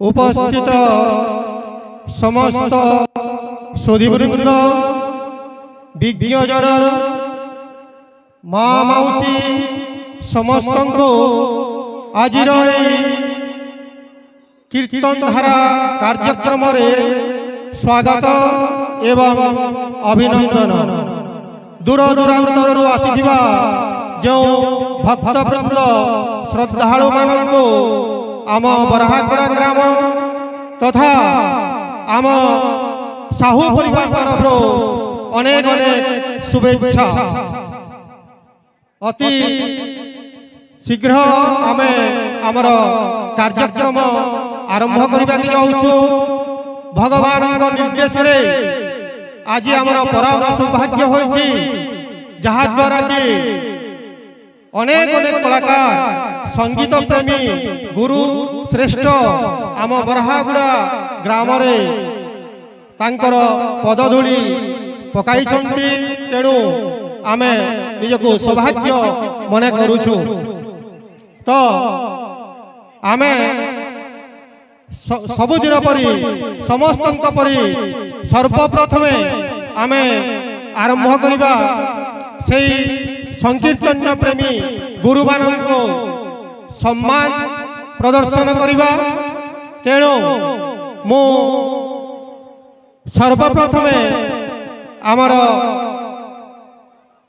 उपस्थित समस्त सुधीवृंद विज्ञजन माँ मौसी समस्त को आज कीर्तन धारा कार्यक्रम स्वागत एवं अभिनंदन। दूर दूरांतर आसीथिबा जो भक्तवृंद श्रद्धालु मानू आम बराहगड़ा ग्राम तथा आम साहू परिवार तरफ अनेक अनेक शुभेच्छा। अति शीघ्र आमे आमर कार्यक्रम आरंभ करने जाऊँ। भगवान निर्देश आज आमर पराम सौभाग्य होइछि जहा द्वारा कि अनेक अनेक कलाकार संगीत प्रेमी गुरु श्रेष्ठ आम बराहगुड़ा ग्राम रे तांकर पदधूली पकाई तेणु आमे निजको सौभाग्य मने करूछु। तो आमे सबुदिन परी समस्त परी सर्वप्रथमे आमे आरंभ करिबा सेई संकीर्तन प्रेमी गुरु माननको सम्मान प्रदर्शन करिबा। तेणु मु सर्वप्रथमे आमर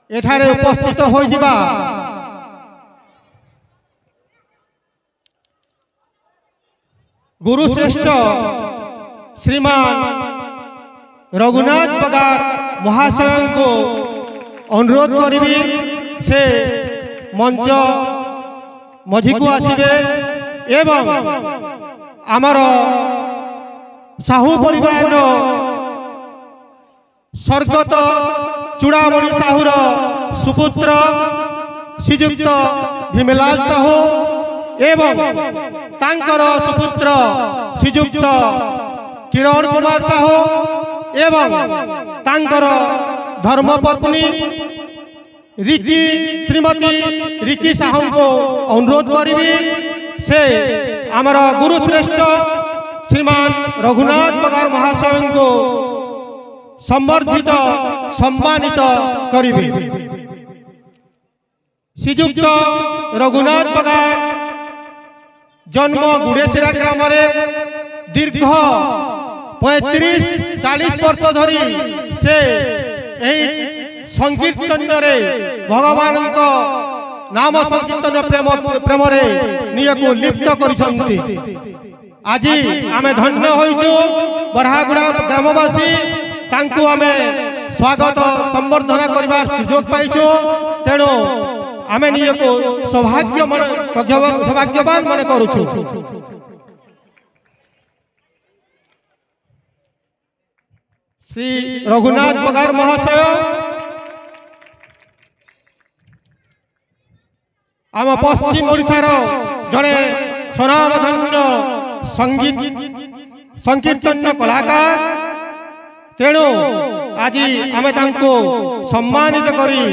एठारे उपस्थित हो जिबा गुरुश्रेष्ठ श्रीमान रघुनाथ पगार महाशय को अनुरोध करी से मंच मझी को आसबे एवं आमर साहू परिवार स्वर्गत चूड़ामणि साहूर सुपुत्र श्रीजुक्त भीमलाल साहू एवं तांकर सुपुत्र श्रीजुक्त किरण कुमार साहू एवं तांकर धर्मपत्नी रिकी श्रीमती रिकी साहू को अनुरोध करी से आमर गुरुश्रेष्ठ श्रीमान रघुनाथ पगार महाशय को संवर्धित सम्मानित करिबे। श्रीजुक्त रघुनाथ पगार जन्म गुड़ेसिरा ग्राम दीर्घ 35-40 वर्ष धरी से संकीर्तन भगवान नाम संकीर्तन प्रेम निज को लिप्त करिसंती। आज आमे धन्य होइछु बराहगुड़ा ग्रामवासी तांकु आमे स्वागत संवर्धना करिबार सुयोग पाइछु। तेणु आमे निज को सौभाग्यवान मन करूछु। श्री रघुनाथ पगार महाशय आम पश्चिम ओडिशार जड़े स्वनामधन्य संकीर्तन कलाकार। तेणु आज आमे तांको सम्मानित करी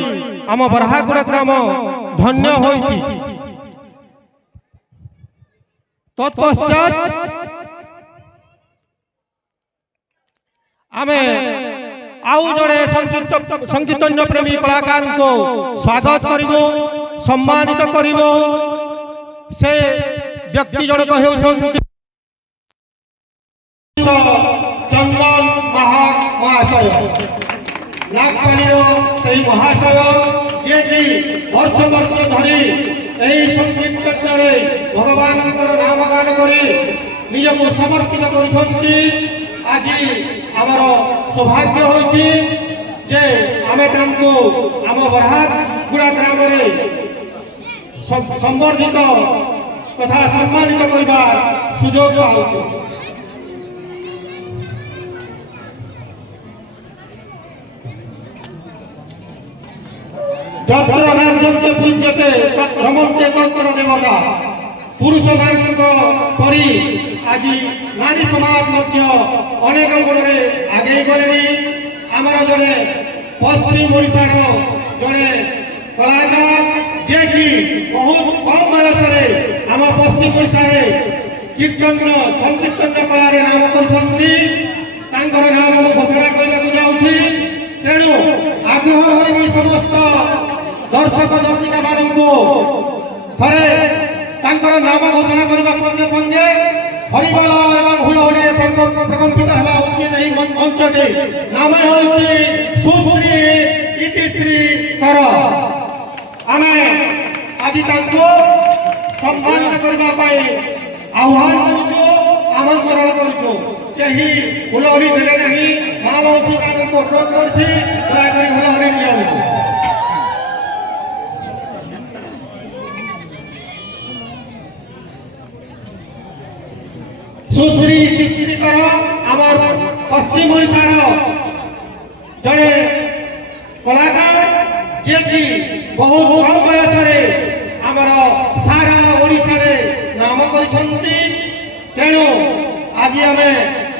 आम बराहगुड़ा ग्राम धन्य होइछि। तत्पश्चात आमे आउ जड़े संकीर्तन प्रेमी कलाकार को स्वागत करिबो सम्मानित करिबो। से व्यक्ति जनक हेउछन्ति चंदन महाशय नागपालीर सही महाशय जे कि वर्ष वर्ष धरी यही संकीर्तन भगवान नाम गान करी निज को समर्पित करुछन्ति। आज आमर सौभाग्य होइछि जे आमे तांको आम बराहगुड़ा ग्राम संवर्धित तथा सम्मानित करबा सुयोग पाउछु। तत्र राज्यते पूज्यते रमन्ते तत्र देवता पुरुष मानक परी आज नारी समाज मध्य अनेक गुण आगे गले। आमर जड़े पश्चिम ओडिशार जड़े कलाकार जे कि बहुत कम बयस आम पश्चिम ओडिशा କୀର୍ତ୍ତନ ସଂକୀର୍ତ୍ତନ କଳାରେ ନାମ କରିଛନ୍ତି। ତାଙ୍କର ନାମ ମୁଁ ଘୋଷଣା କରିବାକୁ ଯାଉଛି। ତେଣୁ ଆଗ୍ରହ କରିବି ସମସ୍ତ ଦର୍ଶକ ଦର୍ଶିକା ମାନଙ୍କୁ ଥରେ ତାଙ୍କର ନାମ ଘୋଷଣା କରିବା ସଙ୍ଗେ ସଙ୍ଗେ ହରିବୋଲ ଏବଂ ହୁଳହୁଳିରେ ପ୍ରକମ୍ପିତ ହେବା ଉଚିତ। ଏହି ମଞ୍ଚଟି ନାମ ହେଉଛି ସୁଶ୍ରୀ ଇତିଶ୍ରୀ କର। ଆମେ ଆଜି ତାଙ୍କୁ ସମ୍ମାନିତ କରିବା ପାଇଁ ଆହ୍ୱାନ କରୁଛୁ, ଆମନ୍ତ୍ରଣ କରୁଛୁ। କେହି ହୁଳହୁଳି ଦେଲେ ନାହିଁ। ମା ମାଉସୀ ମାନଙ୍କୁ ଅନୁରୋଧ କରୁଛି, ଦୟାକରି ହୁଳହୁଳି ନିଅନ୍ତୁ। सुश्री इतिश्री कर आमर पश्चिम ओडिशार जड़े कलाकार जे कि बहुत कम बयस आमर सारा ओडिशा रे नाम करिसंती। तेणु आज आमे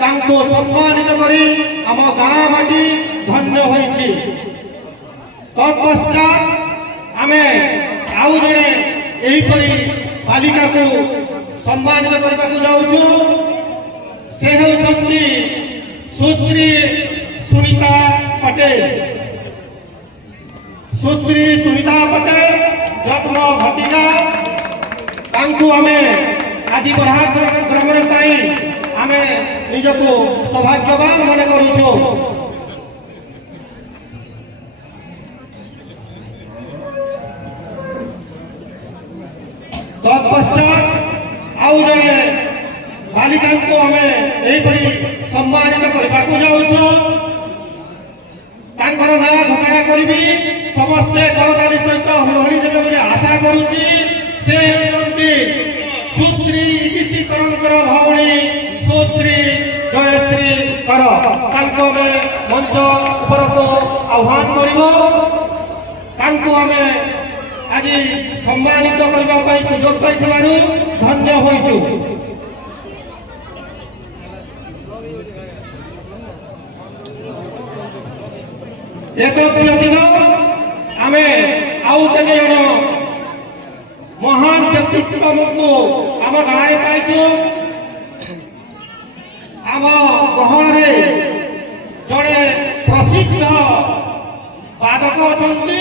तांको सम्मानित करी आम गाँ माटी धन्य होइछि। तत्पश्चात आमे आउ जड़े एहिपरि बालिका को सम्मानित करने को जाऊँ। से होती सुश्री सुनीता पटेल। सुश्री सुनीता पटेल जन्म घटिका आमे आज बरहापुर ग्राम आमे निजक सौभाग्यवान मन करूँ। तत्पश्चात आउ जड़े बालिका को आमे एहिपरि सम्मानित करने को जाऊँ। तांकर ना घोषणा करी समस्ते करताली सहित हुलहुली देवे बोली आशा करुच्ची। से होती सुश्री इतिश्री करंकर भौणी सुश्री जयश्री कर। तांको आमे मंच उपरको आह्वान करिबो। तांको आमे आज सम्मानित करने सुजोग पाई धन्य होइछु। व्यतीत आमे आउ केते जण महान व्यक्तित्व को आम गाँव में पाइछु। आम गहन जड़े प्रसिद्ध बादक अछंती।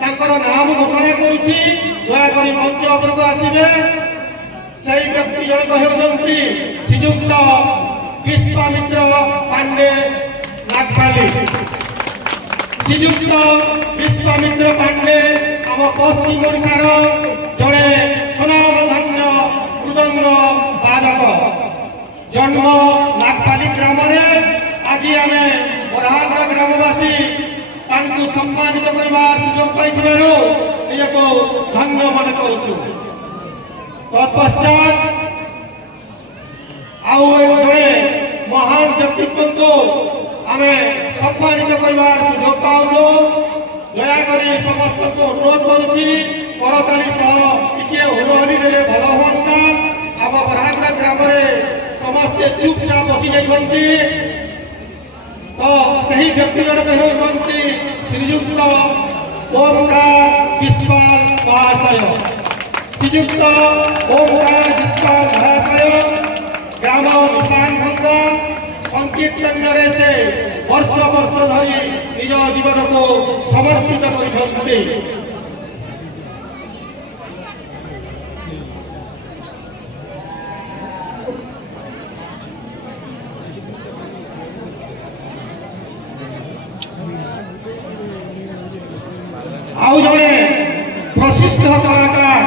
तांकर नाम घोषणा करुच्ची। दयाकरी मंच उपरको आसिबे। सही व्यक्ति जनक होउछंती श्रीयुक्त विश्वामित्र पांडे नागपाली। श्रीयुक्त विश्वामित्र पांडे आम पश्चिम ओडिशार जड़े सुनामधन्य मृदंग बादक। जन्म नागपाली ग्राम। आज आमे बरहापुर ग्रामवासी तांको सम्मानित करने सुजोग पाई धन्य मन करुछु। तत्पश्चात आउ जड़े महान व्यक्तित्व को आमे सम्मानित करने सुजोग पाऊँ। दयाकरी समस्त को अनुरोध करुच्ची, करताली सह टिके हुलहुली देले भल हुअंता। आम बरहापुर ग्राम समस्ते चुपचाप बसी जाइछंती। तो सही व्यक्ति जनक होती श्रीयुक्त ओमकार विश्वाल महाशय। श्रीयुक्त ओमकार विश्वाल महाशय ग्राम निशान भंग संकीर्तन से वर्ष वर्ष धरी निज जीवन को समर्पित करिसंती। आउ जड़े प्रसिद्ध कलाकार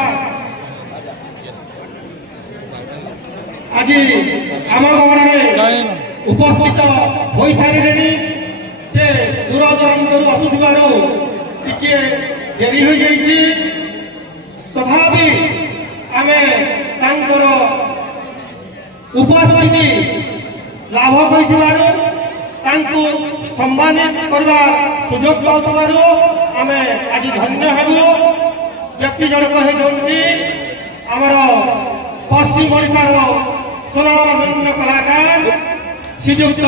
आज आम गहन उपस्थित हो सारे। से दूर दरांत आसुवर टिके डेरी हो जाइए। तथापि आमे तांकर उपस्थिति लाभ कर सम्मानित करवा सुजोग पाउथबारु आमे आज धन्य हेबु। व्यक्ति जनक होती आमर पश्चिम ओडिशार सुनामधन्य कलाकार श्रीयुक्त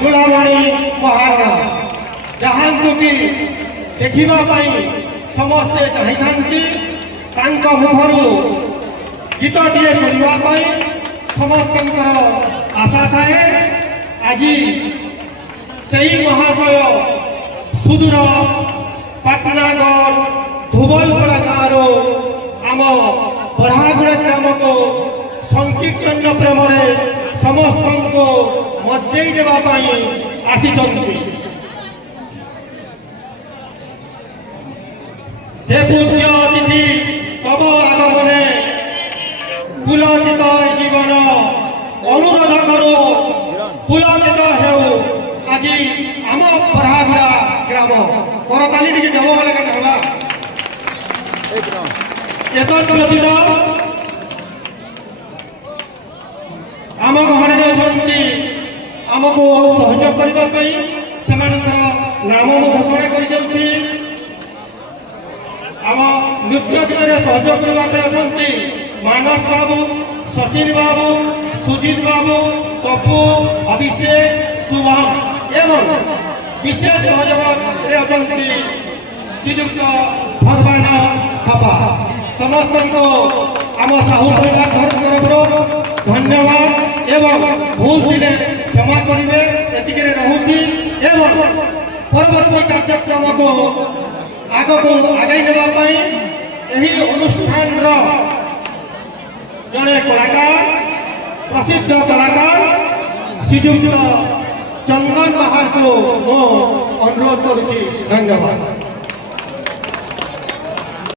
गुलामणि महाराणा। जहाँ को कि देखापी समस्ते चाहिए मुखर गीतटे शुणा। ସମସ୍ତଙ୍କର ଆଶା ଥାଏ। ଆଜି ସେହି ମହାଶୟ ସୁଦୂର ପାଟଣାଗଡ଼ ଧୁବଲପଡ଼ା ଗାଁରୁ ଆମ ବରହାଗୁଡ଼ା ଗ୍ରାମକୁ ସଂକୀର୍ତ୍ତନ ପ୍ରେମରେ ସମସ୍ତଙ୍କୁ ମଜେଇ ଦେବା ପାଇଁ ଆସିଛନ୍ତି। हे पूज्य अतिथि तब आगमने पुलकित जीवन अनुरोध करू पुलकित हेउ आज आम बरहागुड़ा ग्राम करताली टी देव बोले कहवा एत व्यतीत आम घर आमको सहयोग करने से नाम घोषणा कर आम नृत्य गीत सहयोग करने अच्छा मानस बाबू सचिन बाबू सुजित बाबू तपु अभिषेक शुभम एवं विशेष सहयोग अच्छा श्रीजुक्त भगवान थापा समस्त को आम साहू परिवार तरफ धन्यवाद एवं भूल दिले क्षमा करेंगे एतिक रोचे एवं परवर्ती कार्यक्रम को आग को आगे नापी अनुष्ठान जड़े कलाकार प्रसिद्ध कलाकार श्रीजुक्त चंदन बाहर को अनुरोध करुच्ची। धन्यवाद।